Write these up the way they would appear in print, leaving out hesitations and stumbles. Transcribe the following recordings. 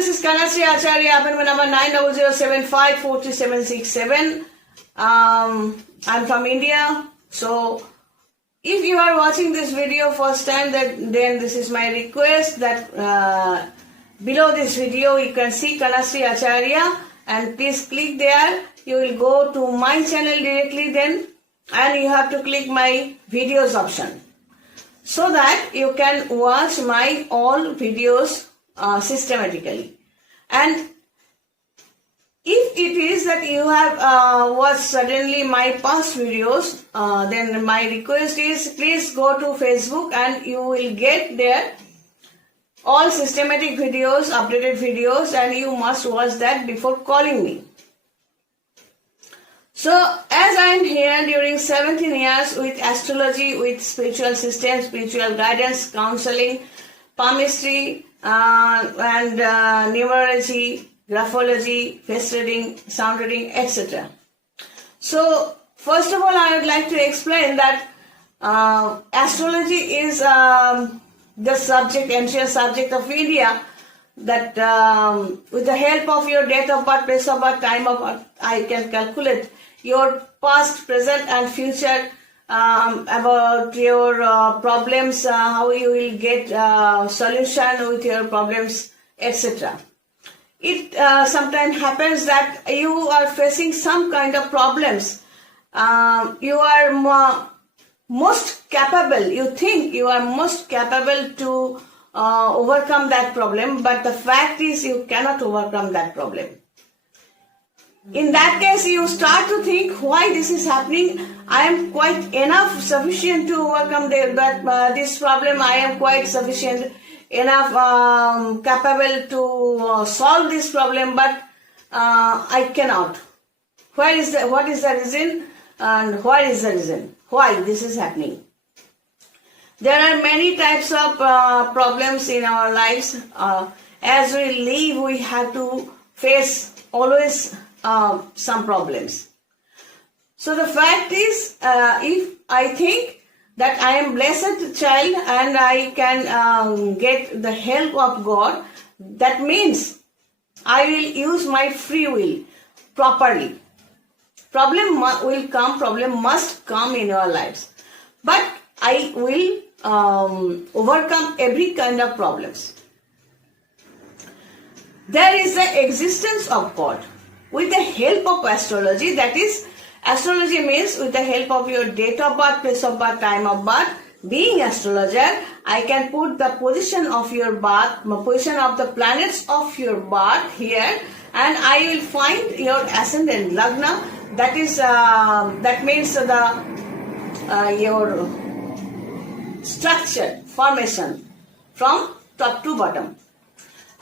this is Kanasri Acharya, appointment number 9007543767. I'm from India. So, if you are watching this video first time, then this is my request that below this video you can see Kanasri Acharya, and please click there. You will go to my channel directly then, and you have to click my videos option, so that you can watch my all videos systematically. And if it is that you have watched suddenly my past videos, then my request is please go to Facebook and you will get there all systematic videos, updated videos, and you must watch that before calling me. So, as I am here during 17 years with astrology, with spiritual systems, spiritual guidance, counseling, palmistry, and numerology, graphology, face reading, sound reading, etc. So, first of all, I would like to explain that astrology is the subject, ancient subject of India, that with the help of your date of birth, place of birth, time of birth, I can calculate your past, present and future, about your problems, how you will get solution with your problems, etc. It sometimes happens that you are facing some kind of problems. You are most capable, you think you are most capable to overcome that problem, but the fact is you cannot overcome that problem. In that case, you start to think why this is happening. I am quite enough sufficient to overcome this problem. I am quite sufficient enough capable to solve this problem, but I cannot. What is the reason, and what is the reason why this is happening? There are many types of problems in our lives. As we live, we have to face always some problems. So the fact is, if I think that I am blessed child and I can get the help of God, that means I will use my free will properly. Problem will come, problem must come in our lives, but I will overcome every kind of problems. There is the existence of God with the help of astrology. That is, astrology means with the help of your date of birth, place of birth, time of birth. Being astrologer, I can put the position of your birth, position of the planets of your birth here, and I will find your ascendant lagna. That is that means your structure, formation from top to bottom.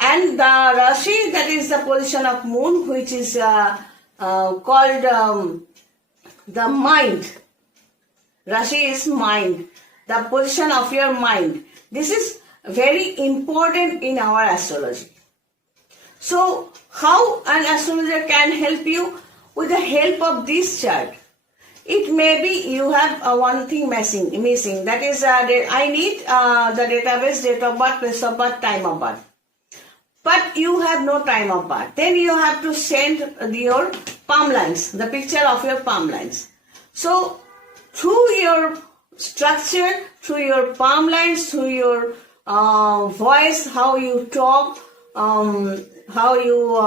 And the Rashi, that is the position of moon, which is called the mind. Rashi is mind, the position of your mind. This is very important in our astrology. So, how an astrologer can help you? With the help of this chart. It may be you have one thing missing. That is, I need the database, date of birth, place of birth, time of birth. But you have no time of birth. Then you have to send your palm lines, the picture of your palm lines. So, through your structure, through your palm lines, through your voice, how you talk, how you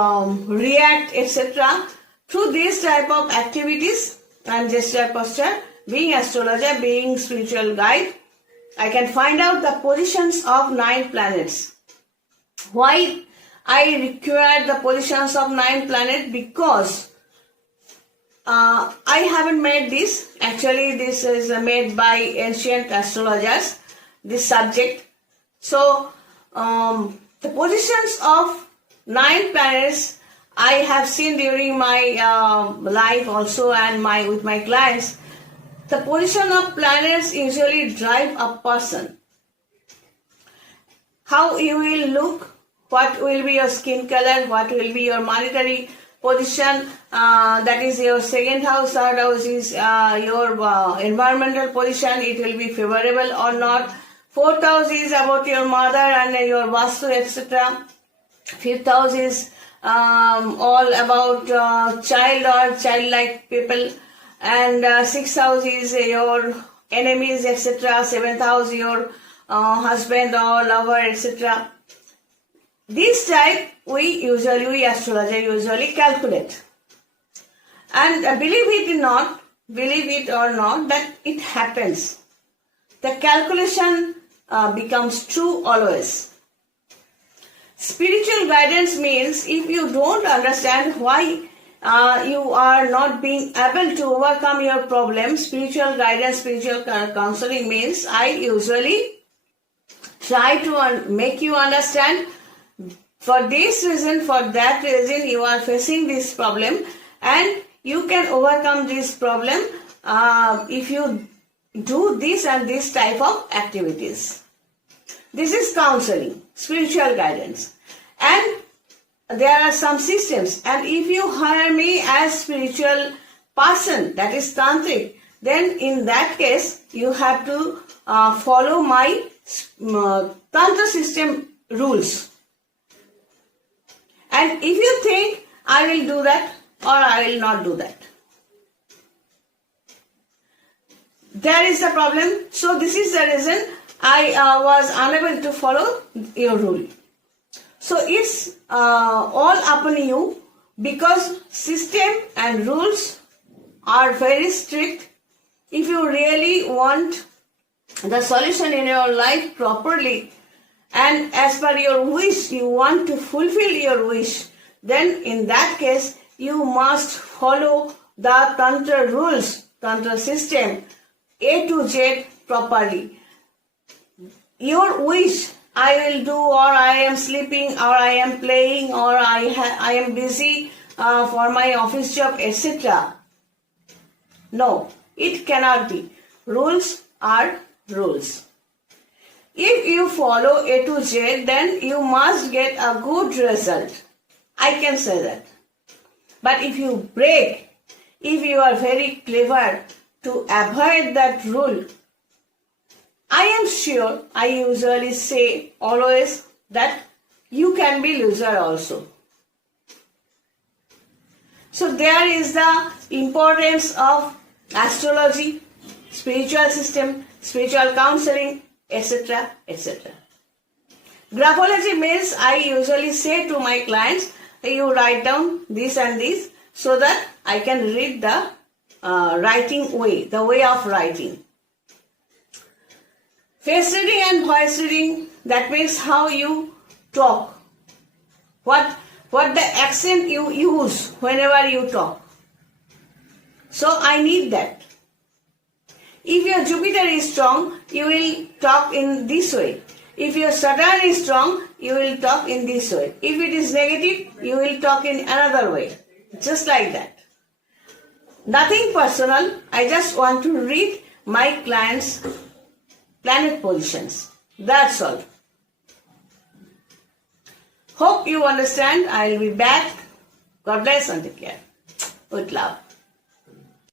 react, etc., through these type of activities and gesture, posture, being astrologer, being spiritual guide, I can find out the positions of 9 planets. Why I require the positions of 9 planets? Because I haven't made this. Actually, this is made by ancient astrologers, this subject. So, the positions of 9 planets I have seen during my life also, and with my clients. The position of planets usually drive a person. How you will look, what will be your skin color, what will be your monetary position, that is your second house, third house is your environmental position, it will be favorable or not. Fourth house is about your mother and your vastu, etc. Fifth house is all about child or childlike people, and sixth house is your enemies, etc. Seventh house your husband or lover, etc. This type we astrologer usually calculate, and believe it or not, that it happens. The calculation becomes true always. Spiritual guidance means if you don't understand why you are not being able to overcome your problem, spiritual guidance, spiritual counseling means I usually try to make you understand for this reason, for that reason you are facing this problem, and you can overcome this problem if you do this and this type of activities. This is counseling, spiritual guidance. And there are some systems. And if you hire me as spiritual person, that is tantric, then in that case, you have to follow my tantra system rules. And if you think I will do that or I will not do that, there is the problem. So this is the reason I was unable to follow your rule. So it's all upon you, because system and rules are very strict. If you really want the solution in your life properly, and as per your wish, you want to fulfill your wish, then in that case, you must follow the Tantra rules, Tantra system, A to Z properly. Your wish, I will do, or I am sleeping, or I am playing, or I am busy for my office job, etc. No, it cannot be. Rules are rules. If you follow A to Z, then you must get a good result. I can say that. But if you break, if you are very clever to avoid that rule, I am sure, I usually say always, that you can be loser also. So there is the importance of astrology, spiritual system, spiritual counseling, etc., etc. Graphology means I usually say to my clients, you write down this and this so that I can read the writing way, the way of writing. Face reading and voice reading, that means how you talk, what the accent you use whenever you talk. So I need that. If your Jupiter is strong, you will talk in this way. If your Saturn is strong, you will talk in this way. If it is negative, you will talk in another way. Just like that. Nothing personal. I just want to read my clients' planet positions. That's all. Hope you understand. I will be back. God bless and take care. With love.